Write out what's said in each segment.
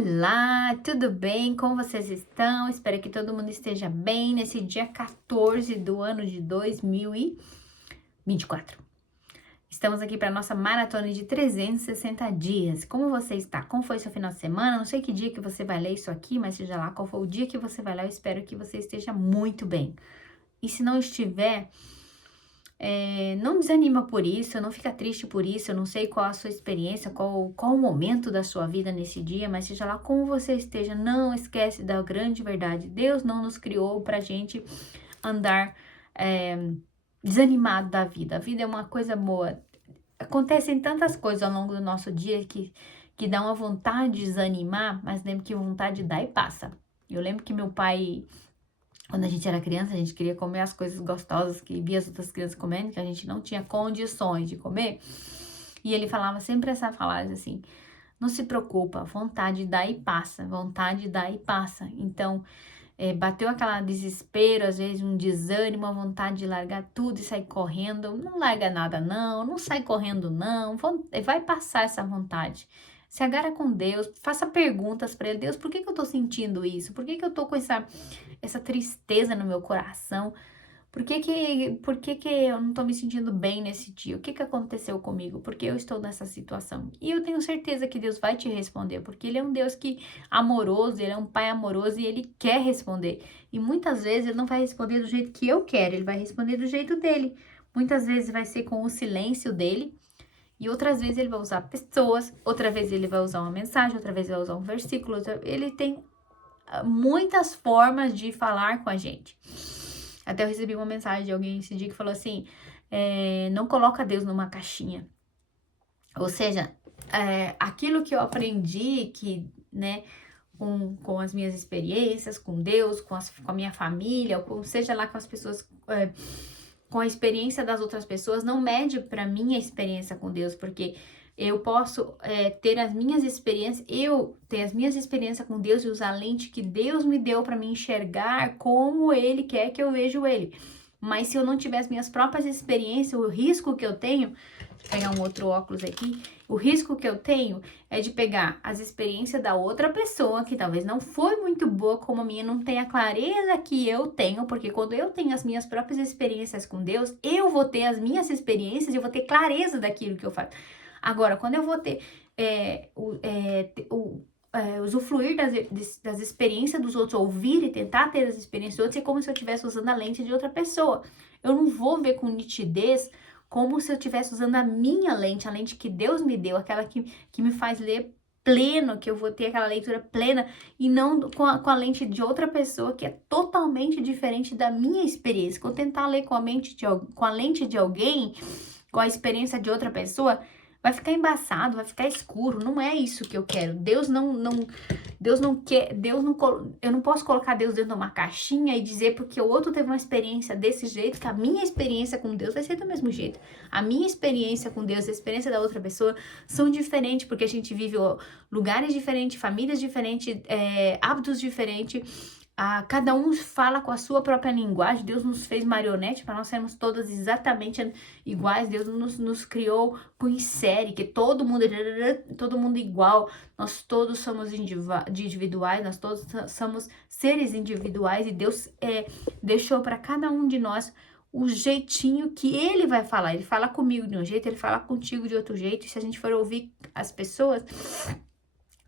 Olá, tudo bem? Como vocês estão? Espero que todo mundo esteja bem nesse dia 14 do ano de 2024. Estamos aqui para nossa maratona de 360 dias. Como você está? Como foi seu final de semana? Não sei que dia que você vai ler isso aqui, mas seja lá qual for o dia que você vai ler, eu espero que você esteja muito bem. E se não estiver, não desanima por isso, não fica triste por isso. Eu não sei qual a sua experiência, qual o momento da sua vida nesse dia, mas seja lá como você esteja, não esquece da grande verdade. Deus não nos criou pra gente andar desanimado da vida. A vida é uma coisa boa. Acontecem tantas coisas ao longo do nosso dia que dá uma vontade de desanimar, mas lembro que vontade dá e passa. Eu lembro que meu pai, quando a gente era criança, a gente queria comer as coisas gostosas que via as outras crianças comendo, que a gente não tinha condições de comer. E ele falava sempre essa frase assim: não se preocupa, vontade dá e passa, vontade dá e passa. Então, bateu aquela desespero, às vezes um desânimo, a vontade de largar tudo e sair correndo. Não larga nada não, não sai correndo não, vai passar essa vontade. Se agarra com Deus, faça perguntas para ele. Deus, por que eu tô sentindo isso? Por que eu tô com essa tristeza no meu coração? Por que que eu não tô me sentindo bem nesse dia? O que que aconteceu comigo? Por que eu estou nessa situação? E eu tenho certeza que Deus vai te responder, porque Ele é um Deus amoroso, Ele é um Pai amoroso e Ele quer responder. E muitas vezes Ele não vai responder do jeito que eu quero, Ele vai responder do jeito dele. Muitas vezes vai ser com o silêncio dele, e outras vezes Ele vai usar pessoas, outra vez Ele vai usar uma mensagem, outra vez Ele vai usar um versículo. Ele tem muitas formas de falar com a gente. Até eu recebi uma mensagem de alguém esse dia que falou assim: não coloca Deus numa caixinha. Ou seja, aquilo que eu aprendi, né, com as minhas experiências, com Deus, com a minha família, ou seja lá com as pessoas, com a experiência das outras pessoas, não mede para minha experiência com Deus, porque eu posso ter as minhas experiências, com Deus e usar a lente que Deus me deu para me enxergar como Ele quer que eu veja Ele. Mas se eu não tiver as minhas próprias experiências, o risco que eu tenho, vou pegar um outro óculos aqui, o risco que eu tenho é de pegar as experiências da outra pessoa, que talvez não foi muito boa como a minha, não tenha a clareza que eu tenho, porque quando eu tenho as minhas próprias experiências com Deus, eu vou ter as minhas experiências e eu vou ter clareza daquilo que eu faço. Agora, quando eu vou ter usufruir das experiências dos outros, ouvir e tentar ter as experiências dos outros, é como se eu estivesse usando a lente de outra pessoa. Eu não vou ver com nitidez como se eu estivesse usando a minha lente, a lente que Deus me deu, aquela que me faz ler pleno, que eu vou ter aquela leitura plena, e não com a lente de outra pessoa, que é totalmente diferente da minha experiência. Quando eu tentar ler com a lente de alguém, com a experiência de outra pessoa, vai ficar embaçado, vai ficar escuro. Não é isso que eu quero. Deus não quer, eu não posso colocar Deus dentro de uma caixinha e dizer porque o outro teve uma experiência desse jeito, que a minha experiência com Deus vai ser do mesmo jeito. A minha experiência com Deus, a experiência da outra pessoa são diferentes, porque a gente vive lugares diferentes, famílias diferentes, hábitos diferentes. Cada um fala com a sua própria linguagem. Deus nos fez marionete para nós sermos todas exatamente iguais. Deus nos criou com série, que todo mundo igual. Nós todos somos individuais, nós todos somos seres individuais, e Deus deixou para cada um de nós o jeitinho que Ele vai falar. Ele fala comigo de um jeito, Ele fala contigo de outro jeito. E se a gente for ouvir as pessoas,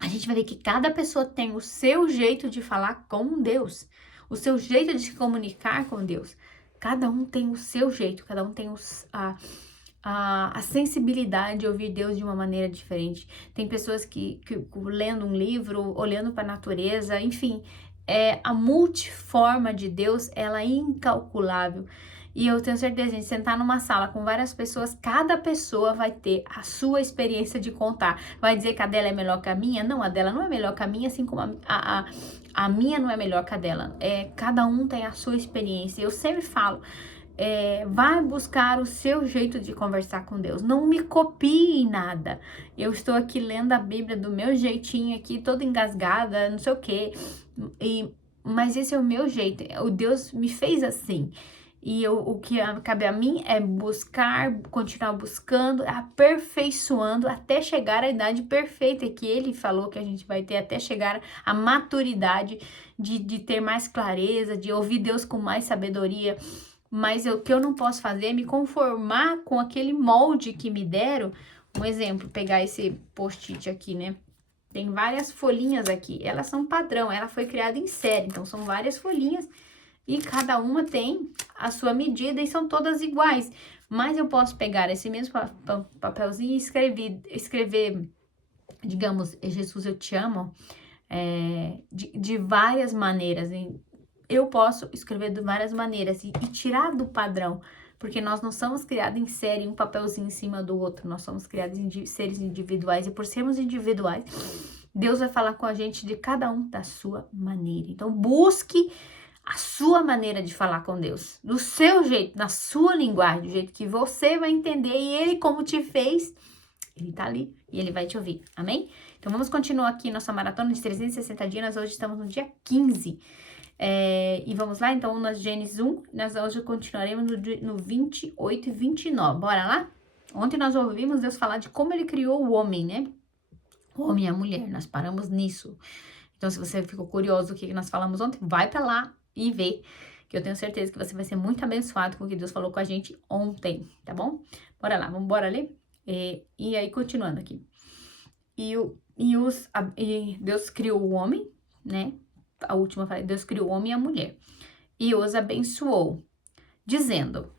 a gente vai ver que cada pessoa tem o seu jeito de falar com Deus, o seu jeito de se comunicar com Deus. Cada um tem o seu jeito, cada um tem a sensibilidade de ouvir Deus de uma maneira diferente. Tem pessoas que lendo um livro, olhando para a natureza, enfim, a multiforma de Deus, ela é incalculável. E eu tenho certeza, de sentar numa sala com várias pessoas, cada pessoa vai ter a sua experiência de contar. Vai dizer que a dela é melhor que a minha? Não, a dela não é melhor que a minha, assim como a minha não é melhor que a dela. Cada um tem a sua experiência. Eu sempre falo, vai buscar o seu jeito de conversar com Deus. Não me copie em nada. Eu estou aqui lendo a Bíblia do meu jeitinho aqui, toda engasgada, não sei o quê. Mas esse é o meu jeito. O Deus me fez assim. E o que cabe a mim é buscar, continuar buscando, aperfeiçoando até chegar à idade perfeita que ele falou que a gente vai ter, até chegar à maturidade de ter mais clareza, de ouvir Deus com mais sabedoria. Mas o que eu não posso fazer é me conformar com aquele molde que me deram. Um exemplo, pegar esse post-it aqui, né? Tem várias folhinhas aqui, elas são padrão, ela foi criada em série, então são várias folhinhas e cada uma tem a sua medida e são todas iguais. Mas eu posso pegar esse mesmo papelzinho e escrever, digamos, Jesus, eu te amo, de várias maneiras. Eu posso escrever de várias maneiras e tirar do padrão, porque nós não somos criados em série, um papelzinho em cima do outro, nós somos criados em seres individuais, e por sermos individuais, Deus vai falar com a gente de cada um da sua maneira. Então, busque a sua maneira de falar com Deus, do seu jeito, na sua linguagem, do jeito que você vai entender, e Ele, como te fez, Ele tá ali e Ele vai te ouvir, amém? Então, vamos continuar aqui nossa maratona de 360 dias, nós hoje estamos no dia 15. E vamos lá, então, no Gênesis 1, nós hoje continuaremos no 28 e 29. Bora lá? Ontem nós ouvimos Deus falar de como Ele criou o homem, né? O homem e a mulher, nós paramos nisso. Então, se você ficou curioso do que nós falamos ontem, vai pra lá e vê, que eu tenho certeza que você vai ser muito abençoado com o que Deus falou com a gente ontem, tá bom? Bora lá, vamos embora ler? E aí, continuando aqui. Deus criou o homem, né? A última fala, Deus criou o homem e a mulher, e os abençoou, dizendo: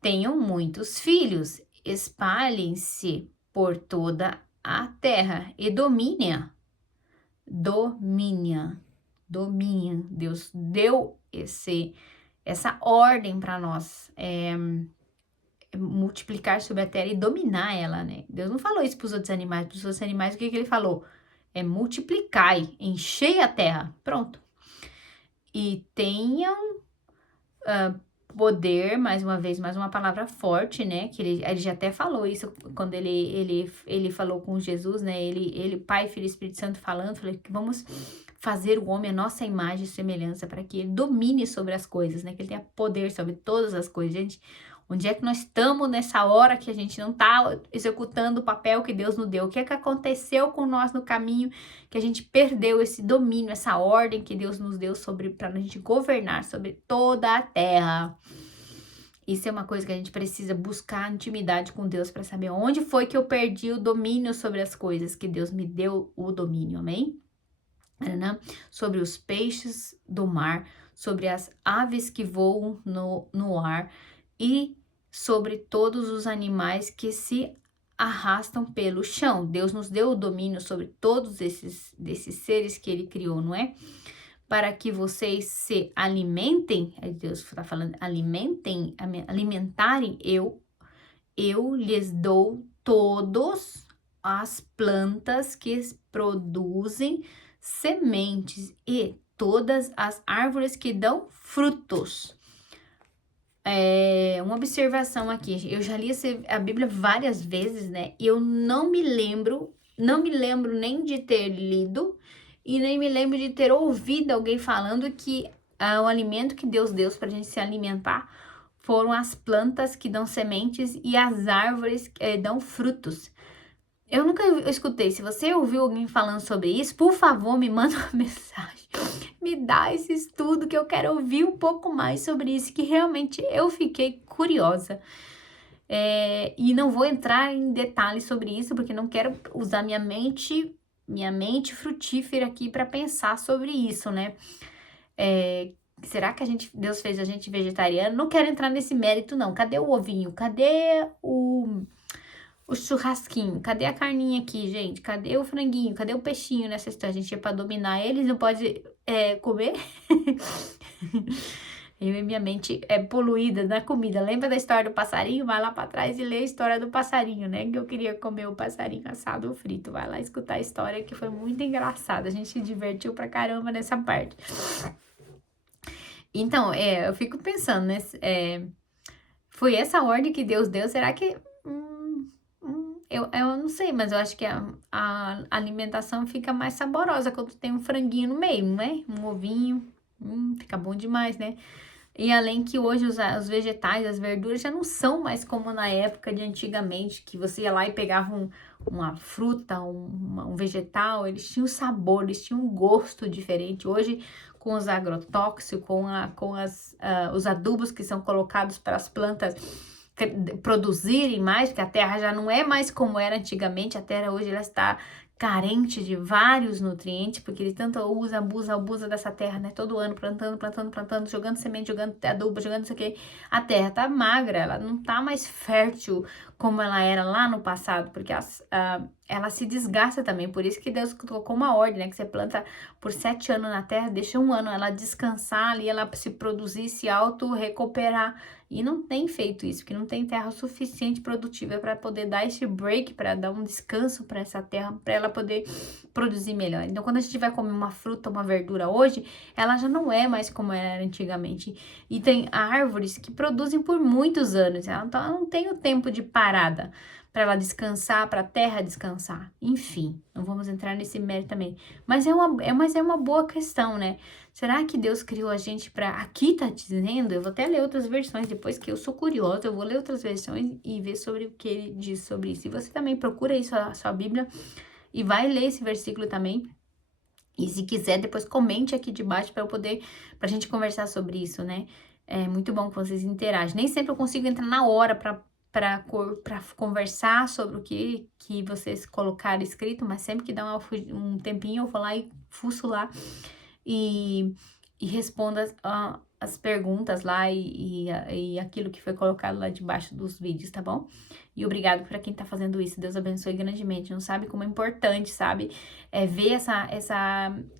tenham muitos filhos, espalhem-se por toda a terra e dominem. Deus deu essa ordem para nós, multiplicar sobre a terra e dominar ela, né? Deus não falou isso para os outros animais. Para os outros animais, o que ele falou? Multiplicai, enchei a terra. Pronto. E tenham poder, mais uma vez, mais uma palavra forte, né? Que ele já até falou isso quando ele falou com Jesus, né? Ele, Pai, Filho e Espírito Santo falando, falou que vamos fazer o homem a nossa imagem e semelhança para que ele domine sobre as coisas, né? Que ele tenha poder sobre todas as coisas. Gente, onde é que nós estamos nessa hora que a gente não está executando o papel que Deus nos deu? O que é que aconteceu com nós no caminho que a gente perdeu esse domínio, essa ordem que Deus nos deu para a gente governar sobre toda a terra? Isso é uma coisa que a gente precisa buscar intimidade com Deus para saber onde foi que eu perdi o domínio sobre as coisas que Deus me deu o domínio, amém? Sobre os peixes do mar, sobre as aves que voam no ar e sobre todos os animais que se arrastam pelo chão. Deus nos deu o domínio sobre todos desses seres que Ele criou, não é? Para que vocês se alimentem, Deus está falando, alimentarem, eu lhes dou todas as plantas que produzem sementes e todas as árvores que dão frutos. Uma observação aqui, eu já li a Bíblia várias vezes, né? E eu não me lembro nem de ter lido e nem me lembro de ter ouvido alguém falando que o alimento que Deus deu para a gente se alimentar foram as plantas que dão sementes e as árvores que dão frutos. Eu nunca escutei. Se você ouviu alguém falando sobre isso, por favor, me manda uma mensagem. Me dá esse estudo que eu quero ouvir um pouco mais sobre isso, que realmente eu fiquei curiosa. E não vou entrar em detalhes sobre isso, porque não quero usar minha mente frutífera aqui para pensar sobre isso, né? Será que Deus fez a gente vegetariano? Não quero entrar nesse mérito, não. Cadê o ovinho? Cadê o churrasquinho? Cadê a carninha aqui, gente? Cadê o franguinho? Cadê o peixinho nessa história? A gente é pra dominar eles, não pode comer? Minha mente é poluída na comida. Lembra da história do passarinho? Vai lá pra trás e lê a história do passarinho, né? Que eu queria comer o passarinho assado ou frito. Vai lá escutar a história, que foi muito engraçada. A gente se divertiu pra caramba nessa parte. Então, eu fico pensando, né? Foi essa ordem que Deus deu? Será que... Eu não sei, mas eu acho que a alimentação fica mais saborosa quando tem um franguinho no meio, não é? Um ovinho, fica bom demais, né? E além que hoje os vegetais, as verduras já não são mais como na época de antigamente, que você ia lá e pegava uma fruta, um vegetal, eles tinham sabor, eles tinham um gosto diferente. Hoje, com os agrotóxicos, os adubos que são colocados para as plantas produzirem mais, porque a terra já não é mais como era antigamente, a terra hoje ela está carente de vários nutrientes, porque ele tanto abusa dessa terra, né? Todo ano plantando, jogando semente, jogando adubo, jogando isso aqui. A terra tá magra, ela não tá mais fértil como ela era lá no passado, porque ela se desgasta também. Por isso que Deus colocou uma ordem, né? Que você planta por 7 anos na terra, deixa 1 ano ela descansar ali, ela se produzir, se auto-recuperar. E não tem feito isso, porque não tem terra suficiente produtiva para poder dar esse break, para dar um descanso para essa terra, para ela poder produzir melhor. Então, quando a gente vai comer uma fruta, uma verdura hoje, ela já não é mais como era antigamente. E tem árvores que produzem por muitos anos, ela não tem o tempo de parada para ela descansar, para a terra descansar. Enfim, não vamos entrar nesse mérito também. Mas é uma boa questão, né? Será que Deus criou a gente para... Aqui tá dizendo, eu vou até ler outras versões depois, que eu sou curiosa, eu vou ler outras versões e ver sobre o que ele diz sobre isso. E você também procura isso, a sua Bíblia, e vai ler esse versículo também. E se quiser, depois comente aqui debaixo pra gente conversar sobre isso, né? É muito bom que vocês interagem. Nem sempre eu consigo entrar na hora para conversar sobre o que vocês colocaram escrito, mas sempre que dá um tempinho eu vou lá e fuço lá e respondo as perguntas lá e aquilo que foi colocado lá debaixo dos vídeos, tá bom? E obrigado para quem tá fazendo isso. Deus abençoe grandemente. Não sabe como é importante, sabe? Ver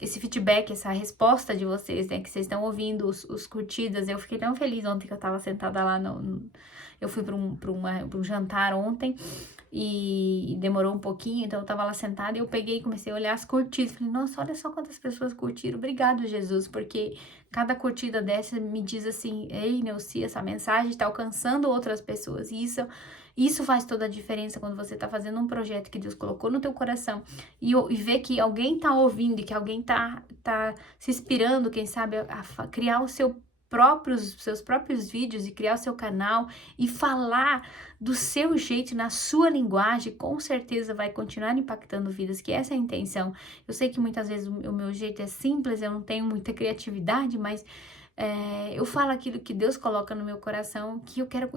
esse feedback, essa resposta de vocês, né? Que vocês estão ouvindo os curtidas. Eu fiquei tão feliz ontem que eu tava sentada lá eu fui para um jantar ontem e demorou um pouquinho, então eu tava lá sentada e eu peguei e comecei a olhar as curtidas. Falei, nossa, olha só quantas pessoas curtiram. Obrigado, Jesus, porque cada curtida dessa me diz assim, ei, Neuci, essa mensagem está alcançando outras pessoas. E isso faz toda a diferença quando você tá fazendo um projeto que Deus colocou no teu coração e ver que alguém tá ouvindo e que alguém tá se inspirando, quem sabe, a criar seus próprios vídeos e criar o seu canal e falar do seu jeito, na sua linguagem, com certeza vai continuar impactando vidas, que essa é a intenção. Eu sei que muitas vezes o meu jeito é simples, eu não tenho muita criatividade, mas eu falo aquilo que Deus coloca no meu coração, que eu quero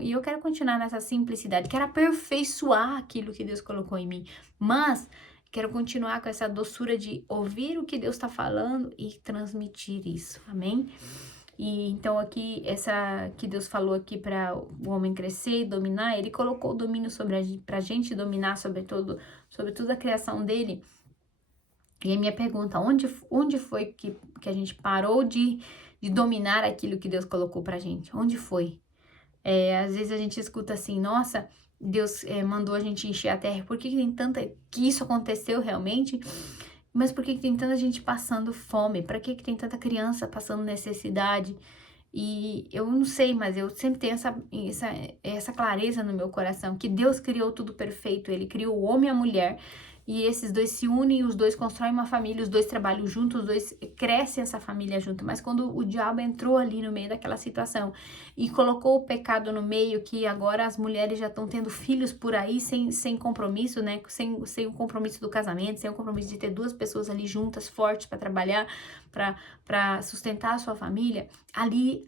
continuar nessa simplicidade, quero aperfeiçoar aquilo que Deus colocou em mim, mas quero continuar com essa doçura de ouvir o que Deus está falando e transmitir isso, amém? E então aqui, essa que Deus falou aqui para o homem crescer e dominar, ele colocou o domínio pra gente dominar sobre toda a criação dele. E a minha pergunta, onde foi que a gente parou de dominar aquilo que Deus colocou pra gente? Onde foi? Às vezes a gente escuta assim, nossa, Deus mandou a gente encher a terra, por que tem que isso aconteceu realmente? Mas por que tem tanta gente passando fome? Para que tem tanta criança passando necessidade? E eu não sei, mas eu sempre tenho essa clareza no meu coração, que Deus criou tudo perfeito. Ele criou o homem e a mulher, e esses dois se unem, os dois constroem uma família, os dois trabalham juntos, os dois crescem essa família junto. Mas quando o diabo entrou ali no meio daquela situação e colocou o pecado no meio, que agora as mulheres já estão tendo filhos por aí sem compromisso, né? Sem o compromisso do casamento, sem o compromisso de ter 2 pessoas ali juntas, fortes para trabalhar, para sustentar a sua família, ali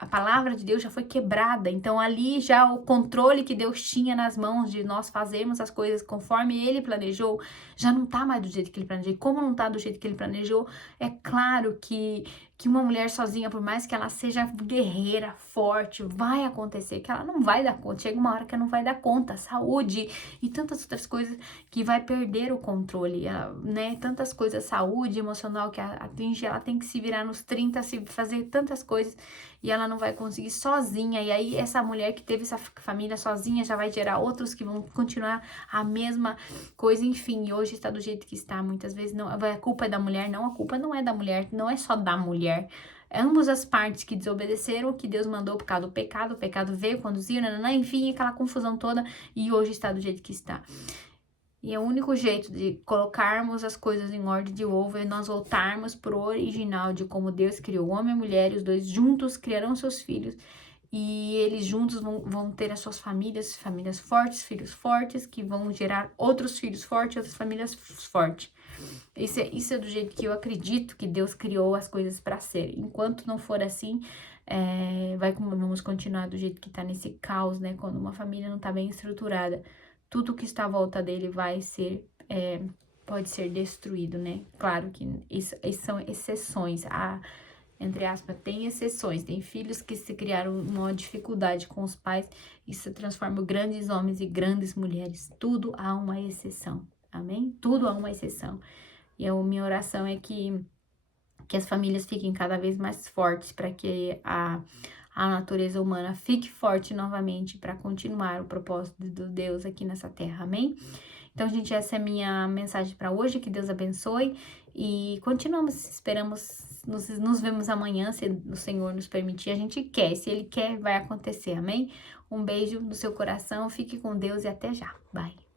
a palavra de Deus já foi quebrada. Então ali já o controle que Deus tinha nas mãos de nós fazermos as coisas conforme Ele planejou, já não tá mais do jeito que Ele planejou. E como não tá do jeito que Ele planejou, é claro que uma mulher sozinha, por mais que ela seja guerreira, forte, vai acontecer, que ela não vai dar conta. Chega uma hora que ela não vai dar conta, saúde e tantas outras coisas que vai perder o controle, né? Tantas coisas, saúde emocional que atinge, ela tem que se virar nos 30, se fazer tantas coisas e ela não vai conseguir sozinha. E aí essa mulher que teve essa família sozinha já vai gerar outros que vão continuar a mesma coisa, enfim. E hoje está do jeito que está. Muitas vezes não, a culpa é da mulher, não, a culpa não é da mulher, não é só da mulher. Ambas as partes que desobedeceram o que Deus mandou por causa do pecado, o pecado veio, conduziu, enfim, aquela confusão toda, e hoje está do jeito que está. E é o único jeito de colocarmos as coisas em ordem de novo é nós voltarmos pro original de como Deus criou o homem e a mulher, e os dois juntos criarão seus filhos, e eles juntos vão ter as suas famílias, famílias fortes, filhos fortes, que vão gerar outros filhos fortes, outras famílias fortes. Isso é do jeito que eu acredito que Deus criou as coisas para ser. Enquanto não for assim, vamos continuar do jeito que tá nesse caos, né? Quando uma família não tá bem estruturada, tudo que está à volta dele vai ser, pode ser destruído, né? Claro que isso são exceções. Entre aspas, tem exceções. Tem filhos que se criaram uma dificuldade com os pais e se transformam em grandes homens e grandes mulheres. Tudo há uma exceção. Amém? Tudo há uma exceção. E a minha oração é que as famílias fiquem cada vez mais fortes, para que a natureza humana fique forte novamente, para continuar o propósito de Deus aqui nessa terra. Amém? Então, gente, essa é a minha mensagem para hoje. Que Deus abençoe e continuamos. Esperamos, nos vemos amanhã, se o Senhor nos permitir. A gente quer, se Ele quer, vai acontecer. Amém? Um beijo no seu coração. Fique com Deus e até já. Bye.